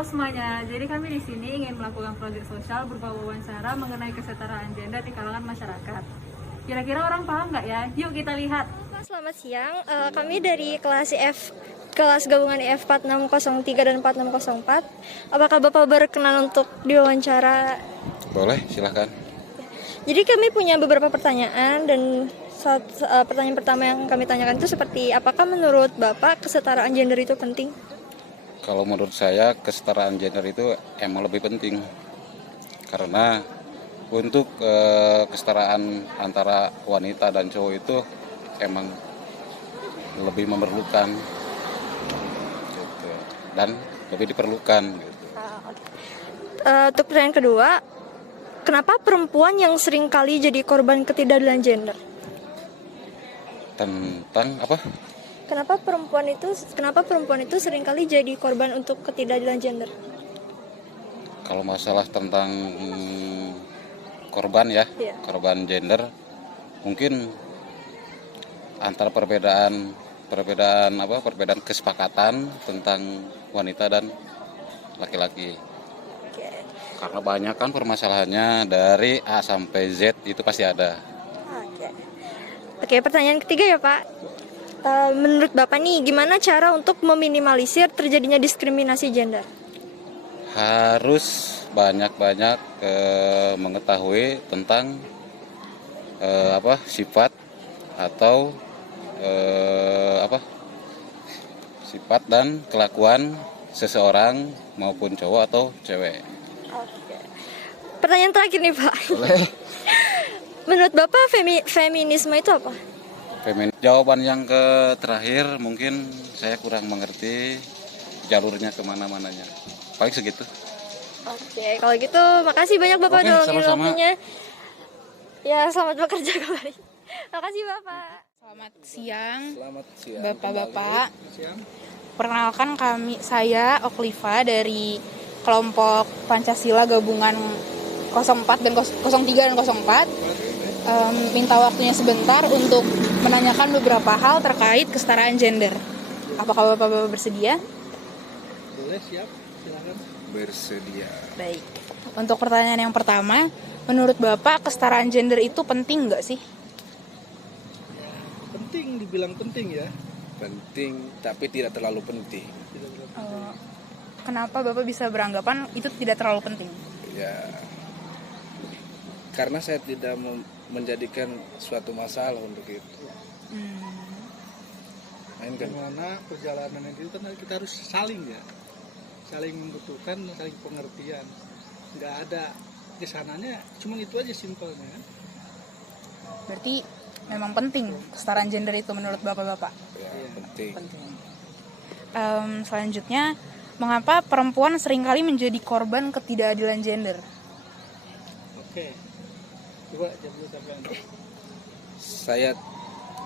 Halo semuanya, jadi kami di sini ingin melakukan proyek sosial berupa wawancara mengenai kesetaraan gender di kalangan masyarakat. Kira-kira orang paham nggak ya? Yuk kita lihat. Pak, selamat siang. Kami dari kelas gabungan IF 4603 dan 4604. Apakah Bapak berkenan untuk diwawancara? Boleh, silahkan. Jadi kami punya beberapa pertanyaan dan pertanyaan pertama yang kami tanyakan itu seperti apakah menurut Bapak kesetaraan gender itu penting? Kalau menurut saya kesetaraan gender itu emang lebih penting karena untuk kesetaraan antara wanita dan cowok itu emang lebih memerlukan gitu, dan lebih diperlukan gitu. Untuk pertanyaan kedua, kenapa perempuan yang sering kali jadi korban ketidakadilan gender? Tentang apa? Kenapa perempuan itu sering kali jadi korban untuk ketidakadilan gender? Kalau masalah tentang korban ya, Iya. korban gender, mungkin antara perbedaan kesepakatan tentang wanita dan laki-laki. Oke. Karena banyak kan permasalahannya dari A sampai Z itu pasti ada. Oke, pertanyaan ketiga ya Pak. Menurut Bapak nih, gimana cara untuk meminimalisir terjadinya diskriminasi gender? Harus banyak-banyak mengetahui tentang sifat atau sifat dan kelakuan seseorang maupun cowok atau cewek. Oke. Pertanyaan terakhir nih Pak. Boleh. Menurut Bapak feminisme itu apa? Jawaban yang terakhir mungkin saya kurang mengerti jalurnya kemana-mananya. Paling segitu. Oke, kalau gitu makasih banyak Bapak Oke, udah sama-sama. waktunya. Ya, selamat bekerja kembali. Makasih Bapak. Selamat siang, Selamat siang. Bapak-bapak. Siang. Perkenalkan saya Okliva dari kelompok Pancasila gabungan 04 dan 03 dan 04. Minta waktunya sebentar untuk menanyakan beberapa hal terkait kesetaraan gender. Apakah Bapak-bapak bersedia? Boleh, siap. Silakan. Bersedia. Baik. Untuk pertanyaan yang pertama, menurut Bapak kesetaraan gender itu penting nggak sih? Penting, dibilang penting ya. Penting, tapi tidak terlalu penting. Kenapa Bapak bisa beranggapan itu tidak terlalu penting? Ya, karena saya tidak menjadikan suatu masalah untuk itu. Bagaimana perjalanan itu kan kita harus saling ya. Saling membutuhkan, saling pengertian. Nggak ada kesananya, cuma itu aja simpelnya kan. Berarti memang penting kesetaraan gender itu menurut Bapak-bapak? Ya, penting. Selanjutnya, mengapa perempuan seringkali menjadi korban ketidakadilan gender? Oke. Coba jawab dulu sampai.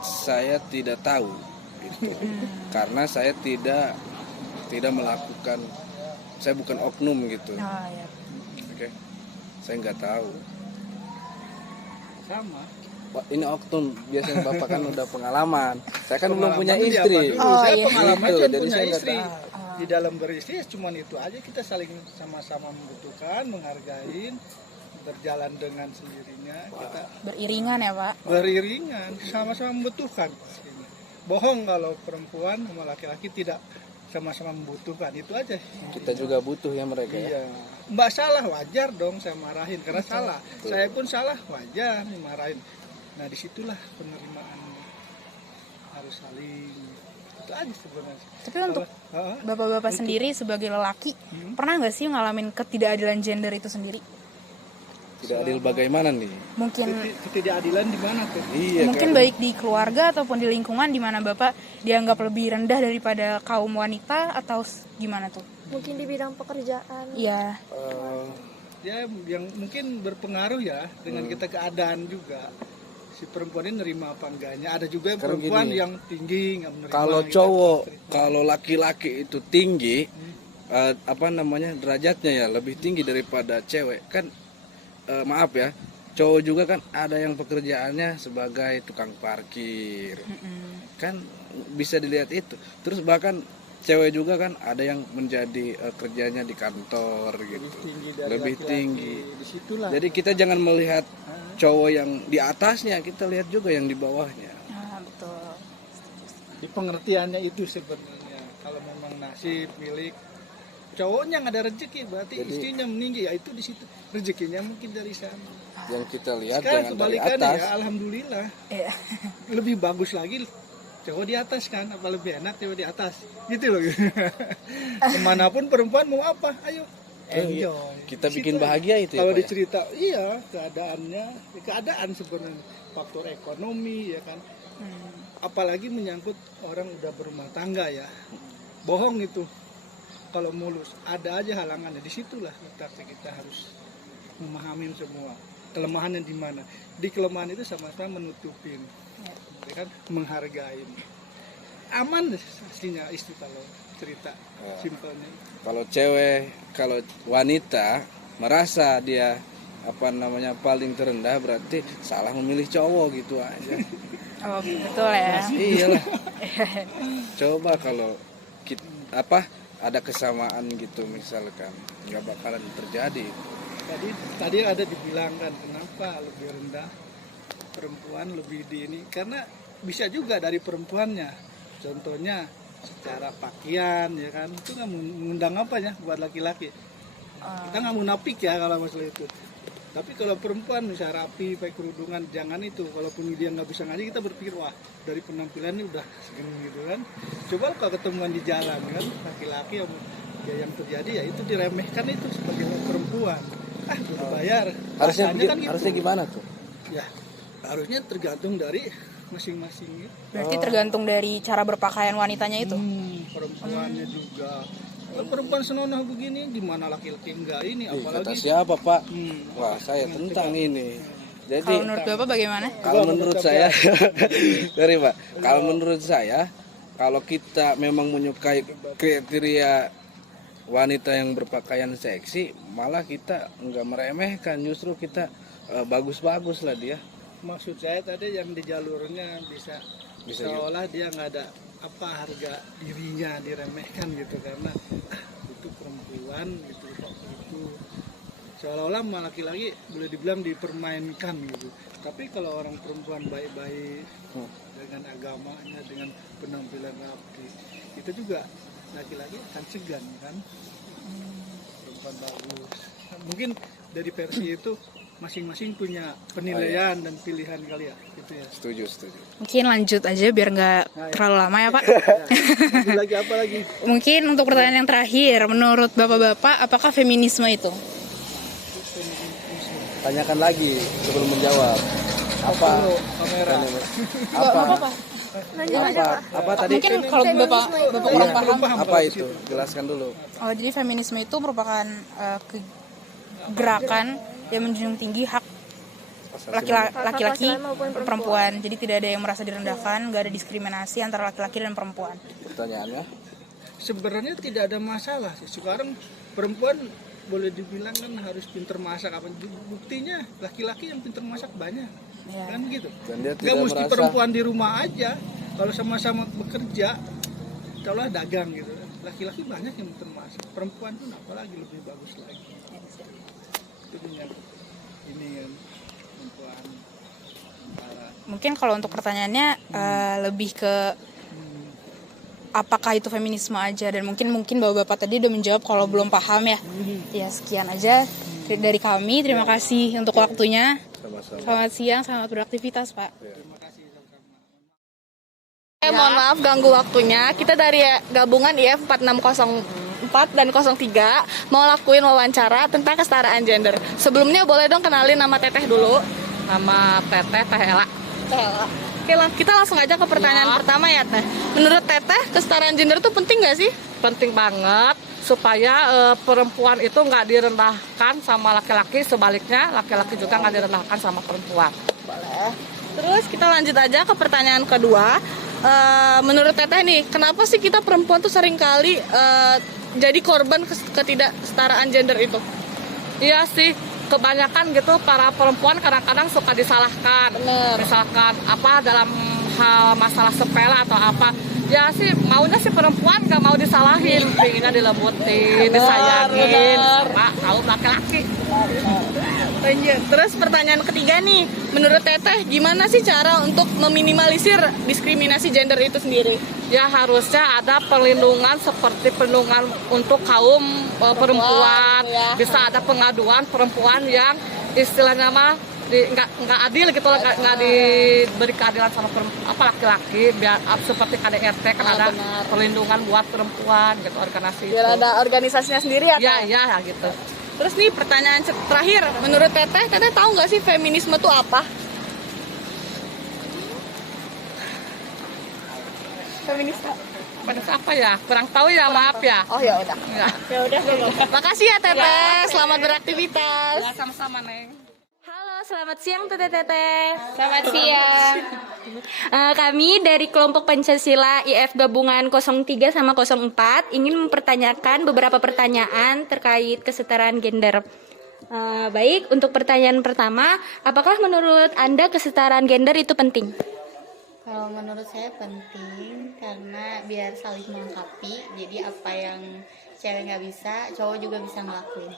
Saya tidak tahu itu. Karena saya tidak melakukan, saya bukan oknum gitu. Oh, ya. Oke. Saya nggak tahu. Sama. Wah, ini oknum, biasanya Bapak kan udah pengalaman. Saya kan belum Pengalaman punya di istri. apa dulu? Saya iya. pengalaman Gitu, aja jadi punya saya nggak istri. tahu. Di dalam beristri cuma itu aja, kita saling sama-sama membutuhkan, menghargain, berjalan dengan sendirinya, kita Beriringan ya Pak? beriringan, sama-sama membutuhkan. Bohong kalau perempuan sama laki-laki tidak sama-sama membutuhkan, itu aja. Kita juga butuh ya mereka ya. Iya, Mbak salah wajar dong saya marahin karena salah. Saya pun salah wajar dimarahin. Nah disitulah penerimaannya, harus saling. Itu aja sebenarnya. Tapi untuk Hah? Bapak-bapak sendiri sebagai lelaki, pernah nggak sih ngalamin ketidakadilan gender itu sendiri? Tidak adil bagaimana nih? Mungkin Ketidakadilan di mana tuh? Iya. mungkin baik di keluarga ataupun di lingkungan di mana Bapak dianggap lebih rendah daripada kaum wanita atau gimana tuh? Mungkin di bidang pekerjaan. Iya. Ya yang mungkin berpengaruh ya dengan kita keadaan juga. Si perempuan ini nerima apa enggaknya. Ada juga yang Sekarang perempuan gini, yang tinggi nggak menerima. Kalau gitu. cowok, kalau laki-laki itu tinggi, derajatnya ya lebih tinggi daripada cewek kan. Maaf ya, cowok juga kan ada yang pekerjaannya sebagai tukang parkir, kan bisa dilihat itu. Terus bahkan cewek juga kan ada yang menjadi kerjanya di kantor gitu, tinggi dari lebih laki-laki. tinggi. Disitulah Jadi kita jangan melihat cowok yang di atasnya, kita lihat juga yang di bawahnya. Betul. di pengertiannya itu sebenarnya. Kalau memang nasib milik cowoknya nggak ada rezeki, berarti Jadi- istrinya meninggi, ya itu di situ rezekinya mungkin dari sana. Yang kita lihat Sekarang jangan dari kebalikannya atas. ya, alhamdulillah Iya. lebih bagus lagi cowok di atas kan, apa lebih enak cowok di atas gitu loh. Kemanapun perempuan mau apa, ayo enjoy. Kita Di bikin situ bahagia itu ya, kalau Pak, ya? dicerita, iya keadaannya, keadaan sebenarnya faktor ekonomi ya kan. Apalagi menyangkut orang udah berumah tangga ya, bohong itu kalau mulus ada aja halangannya. Disitulah letaknya kita harus memahami semua kelemahannya di mana. Di kelemahan itu sama-sama menutupin, ya kan, menghargai. Aman aslinya istri kalau cerita simpelnya. Kalau cewek, kalau wanita merasa dia paling terendah, berarti salah memilih cowok gitu aja. Oh betul ya. Iyalah. Coba kalau ada kesamaan gitu misalkan, nggak bakalan terjadi. Tadi ada dibilang kan, kenapa lebih rendah perempuan lebih di ini, karena bisa juga dari perempuannya. Contohnya secara pakaian ya kan, itu nggak mengundang apa ya buat laki-laki. Kita nggak munafik ya kalau masalah itu. Tapi kalau perempuan misalnya rapi, pakai kerudungan, jangan itu. Walaupun dia nggak bisa ngaji, kita berpikir wah dari penampilannya udah segini gitu kan. Coba kalau ketemuan di jalan kan, laki-laki yang terjadi ya itu diremehkan itu sebagai perempuan. Udah bayar. Harusnya Rasanya kan gitu. harusnya gimana tuh? Ya harusnya tergantung dari masing-masing gitu. Berarti tergantung dari cara berpakaian wanitanya itu. Perempuannya juga. Kalau perempuan senonoh begini, gimana laki-laki enggak ini? Kata Apalagi siapa, Pak? Wah, saya tentang ini. Jadi Kalau menurut Bapak bagaimana? kalau menurut saya sorry Pak, kalau menurut saya, kalau kita memang menyukai kriteria wanita yang berpakaian seksi, malah kita nggak meremehkan, justru kita bagus-bagus lah dia. maksud saya tadi yang di jalurnya bisa seolah dia nggak ada harga dirinya diremehkan gitu, karena itu perempuan gitu kok itu seolah-olah laki-laki boleh dibilang dipermainkan gitu. Tapi kalau orang perempuan baik-baik dengan agamanya, dengan penampilan rapi, itu juga laki-laki akan segan kan. Perempuan bagus, mungkin dari versi itu masing-masing punya penilaian dan pilihan kali ya gitu ya. Setuju. Mungkin lanjut aja biar nggak terlalu lama ya Pak. Lagi apa lagi? Mungkin untuk pertanyaan yang terakhir, menurut Bapak-Bapak, apakah feminisme itu? Tanyakan lagi sebelum menjawab. Apa? Kamera. Apa tadi? Mungkin kalau Bapak kurang paham. Apa itu? Jelaskan dulu. Oh, jadi feminisme itu merupakan gerakan yang menjunjung tinggi hak laki-laki maupun perempuan. Jadi tidak ada yang merasa direndahkan, nggak ada diskriminasi antara laki-laki dan perempuan. Pertanyaannya? Sebenarnya tidak ada masalah sih. Sekarang perempuan boleh dibilang kan harus pinter masak, apa buktinya laki-laki yang pinter masak banyak kan gitu. Dan dia Gak tidak mesti merasa perempuan di rumah aja, kalau sama-sama bekerja kalau dagang gitu, laki-laki banyak yang pinter masak, perempuan pun apalagi lebih bagus lagi. Itu punya ini kan perempuan antara Mungkin kalau untuk pertanyaannya lebih ke apakah itu feminisme aja, dan mungkin Bapak-bapak tadi udah menjawab kalau belum paham ya. Ya sekian aja dari kami. Terima kasih untuk waktunya. Selamat siang, selamat beraktivitas Pak. Mohon maaf ganggu waktunya. Kita dari gabungan IF 4604 dan 03 mau lakuin wawancara tentang kesetaraan gender. Sebelumnya boleh dong kenalin nama Teteh dulu. Nama Teteh Tehela. Oke lah, kita langsung aja ke pertanyaan pertama ya Teh. Menurut Teteh, kesetaraan gender itu penting nggak sih? Penting banget supaya perempuan itu nggak direndahkan sama laki-laki, sebaliknya laki-laki juga nggak direndahkan sama perempuan. Boleh. Terus kita lanjut aja ke pertanyaan kedua. Menurut Teteh nih, kenapa sih kita perempuan tuh seringkali jadi korban ketidaksetaraan gender itu? Iya sih, kebanyakan gitu para perempuan kadang-kadang suka disalahkan. Bener. Misalkan dalam hal masalah sepele atau apa. Ya sih maunya sih perempuan nggak mau disalahin, pengennya dilembutin, disayangin sama kaum laki-laki. Lanjut. Terus pertanyaan ketiga nih, menurut Teteh gimana sih cara untuk meminimalisir diskriminasi gender itu sendiri? Ya harusnya ada perlindungan seperti perlindungan untuk kaum perempuan, ya. bisa ada pengaduan perempuan yang istilahnya mah nggak adil gitu, nggak diberi keadilan sama laki-laki, biar seperti KDRT kan ada benar. perlindungan buat perempuan gitu, organisasi Biar itu. ada organisasinya sendiri ya, Kak? Ya gitu. Terus nih pertanyaan terakhir, menurut Teteh tahu nggak sih feminisme itu apa? Feminisme. Pada apa ya? Kurang tahu ya, maaf ya. Oh ya udah. Ya. Ya udah. Makasih ya Teteh. Selamat beraktivitas. Ya, sama-sama, Neng. Halo, selamat siang Teteh. Selamat siang. Kami dari kelompok Pancasila IF gabungan 03 sama 04 ingin mempertanyakan beberapa pertanyaan terkait kesetaraan gender. Baik, untuk pertanyaan pertama, apakah menurut Anda kesetaraan gender itu penting? Kalau menurut saya penting karena biar saling melengkapi. Jadi apa yang cewek nggak bisa, cowok juga bisa ngelakuin.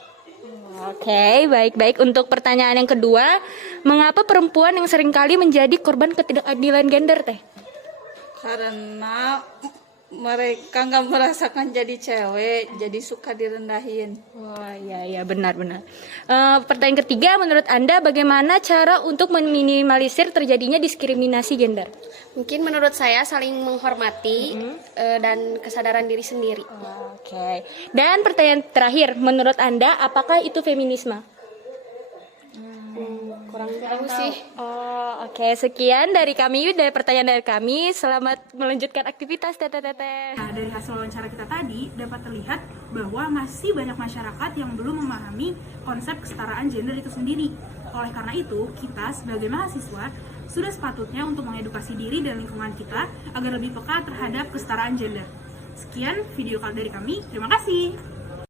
Oke, baik-baik. Untuk pertanyaan yang kedua, mengapa perempuan yang seringkali menjadi korban ketidakadilan gender, Teh? Karena mereka nggak merasakan jadi cewek, jadi suka direndahin. Oh iya benar-benar. Pertanyaan ketiga, menurut Anda bagaimana cara untuk meminimalisir terjadinya diskriminasi gender? Mungkin menurut saya saling menghormati dan kesadaran diri sendiri. Oke. Dan pertanyaan terakhir, menurut Anda apakah itu feminisme? Kurang tahu sih. Oh, oke. Sekian dari kami, dari pertanyaan dari kami. Selamat melanjutkan aktivitas, Teteh. Nah, dari hasil wawancara kita tadi dapat terlihat bahwa masih banyak masyarakat yang belum memahami konsep kesetaraan gender itu sendiri. Oleh karena itu, kita sebagai mahasiswa sudah sepatutnya untuk mengedukasi diri dan lingkungan kita agar lebih peka terhadap kesetaraan gender. Sekian video dari kami. Terima kasih.